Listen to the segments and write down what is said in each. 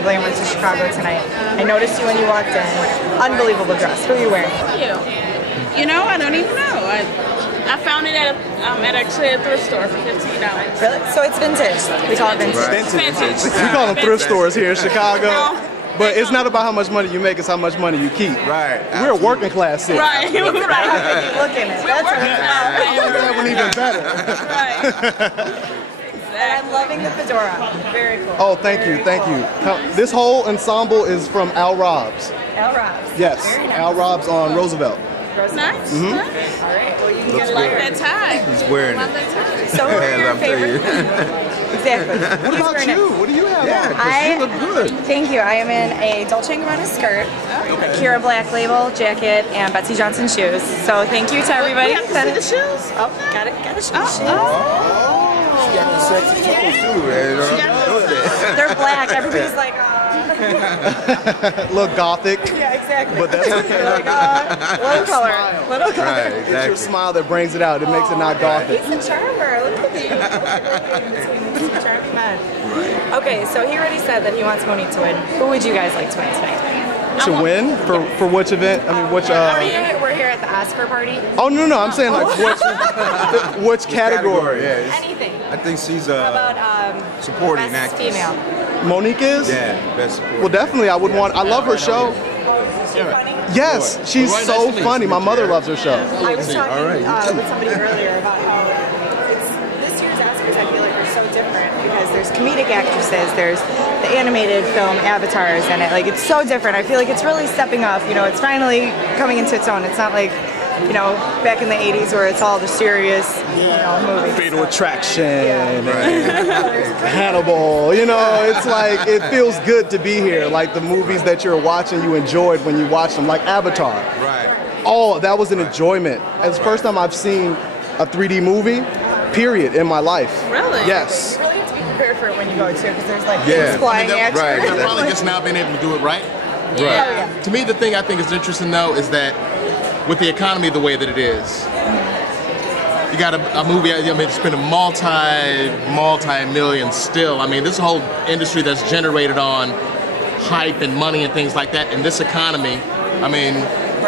the glamour to Chicago tonight. I noticed you when you walked in. Unbelievable dress. Who are you wearing? Thank you. You know, I don't even know. I found it at actually a thrift store for $15. Really? So it's vintage. We call it vintage. Right. Vintage. We call them thrift stores here in Chicago. No. But it's not about how much money you make, it's how much money you keep. Right. We're a working class city. Right. Right. Look at it. That's That one even better. Right. And I'm loving the fedora. Very cool. Oh, thank you, thank you. This whole ensemble is from Al Rob's. Al Rob's. Yes, Very nice. Al Rob's on Roosevelt. Nice. Nice. All right. Well, you can Looks get Like good. that tie. He's wearing Love it. that tie. So who are Yeah, your I'm telling you. favorite? Exactly. What about you? What do you have Yeah, on? 'cause you look good. Thank you. I am in a Dolce & Gabbana skirt, a Kira Black Label jacket, and Betsy Johnson shoes. So thank you to everybody. We have to see the shoes. Oh, gotta show the shoes. She got the sexy toes too, man. They're black. Everybody's like, Look gothic. yeah, exactly. But that's okay. They're like, little color, little color. Right, It's your exactly. smile that brings it out. It makes it not gothic. He's a charmer. Look at you. Charming man. Okay, so he already said that he wants Monique to win. Who would you guys like to win tonight? To win? For which event? I mean, which... We're here at the Oscar party. Oh, no, I'm saying like which category? Yeah, Anything. I think she's How about supporting best actress. female? Monique is? Yeah, best supporting. Well, definitely I would want... I love her show. Yes, she's so funny. My mother loves her show. I was talking All right, with somebody earlier about how this year's Oscars, I feel like, are so different because there's comedic actresses, there's the animated film avatars in it. Like, it's so different. I feel like it's really stepping up. You know, it's finally coming into its own. It's not like, you know, back in the 80s where it's all the serious, you know, movies. Fatal Attraction, and Hannibal, you know, it's like, it feels good to be here. Like the movies that you're watching, you enjoyed when you watched them, like Avatar. Right. Oh, that was an enjoyment. It's the first time I've seen a 3D movie, period, in my life. Really? Yes. You really have to be prepared for it when you go too, because there's like Yeah. things flying at you. Right. They're probably just now being able to do it right. Right. To me, the thing I think is interesting though is that with the economy the way that it is, you got a movie. I mean, it's been a multi-million still. I mean, this whole industry that's generated on hype and money and things like that in this economy. I mean,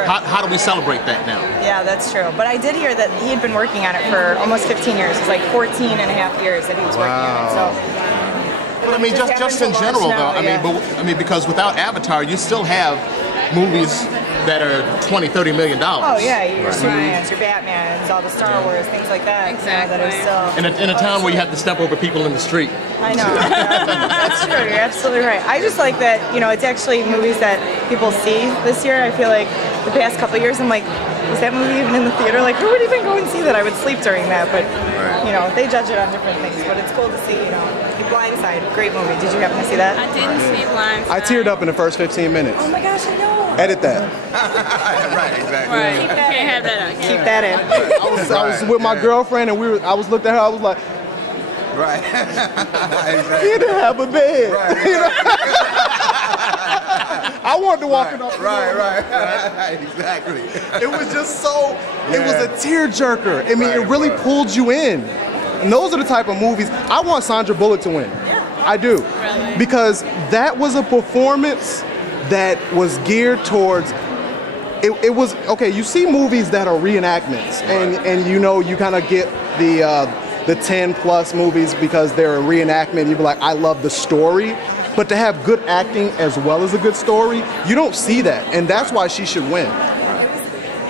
how do we celebrate that now? Yeah, that's true. But I did hear that he had been working on it for almost 15 years. It's like 14 and a half years that he was working on it. So. But I mean, just in general though. I mean, because without Avatar, you still have movies that are $20, $30 million. Oh yeah, your Supermans, your Batmans, all the Star Wars, things like that. Exactly. You know, that are still. In a town where you have to step over people in the street. I know. That's true. You're absolutely right. I just like that. You know, it's actually movies that people see this year. I feel like the past couple of years, I'm like, was that movie even in the theater? Like, who would even go and see that? I would sleep during that. But you know, they judge it on different things. But it's cool to see. You know, Blindside, great movie. Did you happen to see that? I didn't see Blindside. I teared up in the first 15 minutes. Oh my gosh, I know. Edit that. Right, exactly. Right. You can't have that on Keep that in. I was with my girlfriend and I was looked at her, I was like, Right. he didn't have a bed. You know? I wanted to walk it off. Right, exactly. It was just so, it was a tearjerker. I mean, it really pulled you in. And those are the type of movies, I want Sandra Bullock to win. I do. Really? Because that was a performance that was geared towards, it was, okay, you see movies that are reenactments, and you know, you kind of get the 10 plus movies because they're a reenactment, you be like, I love the story. But to have good acting as well as a good story, you don't see that, and that's why she should win.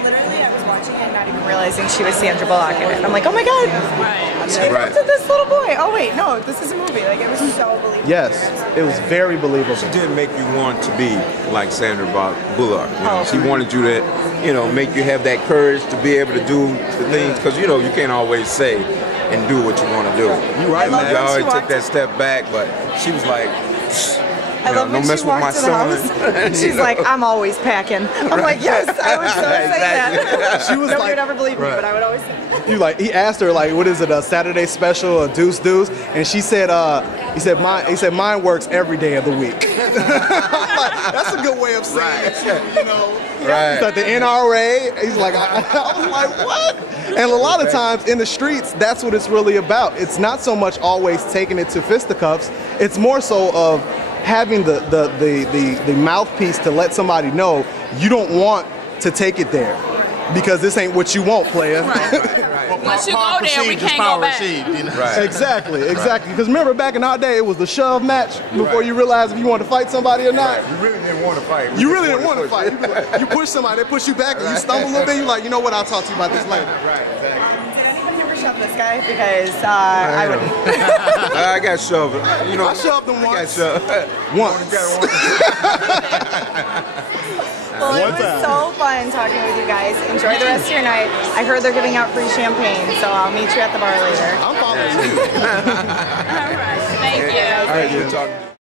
Literally, I was watching it and not even realizing she was Sandra Bullock in it. I'm like, oh my god, she looked at this little boy. Oh wait, no, this is a movie. Like, it was so believable. Yes, it was very believable. She did make you want to be like Sandra Bullock. You know, she wanted you to, you know, make you have that courage to be able to do the things, because you know you can't always say and do what you want to do. You're right, man. You always take that step back, but she was like, I love when don't mess she with my walked to the house. son. She's like, I'm always packing. I'm like, yes, I would so say that. She was Nobody like, would ever believe me, but I would always say that. he asked her like, what is it, a Saturday special, a deuce, and she said, he said mine works every day of the week. I'm like, that's a good way of saying it, you know. Right. He's like the NRA. He's like, I was like, what? And a lot of times in the streets, that's what it's really about. It's not so much always taking it to fisticuffs. It's more so of having the mouthpiece to let somebody know you don't want to take it there because this ain't what you want, player. Once you go there, we can't go back. Right. Exactly. Because remember back in our day, it was the shove match before you realized if you wanted to fight somebody or not. You really didn't want to fight. You really didn't want to fight. You push somebody, they push you back, and you stumble a little bit. You're like, you know what? I'll talk to you about this later. Right, exactly. Did anyone ever shove this guy? Because I wouldn't. I got shoved. You know, I shoved him I got once. shoved. Once. Well, it was so fun talking with you guys. Enjoy the rest of your night. I heard they're giving out free champagne, so I'll meet you at the bar later. I'm following you. All right. Thank you. All right, good talking to you.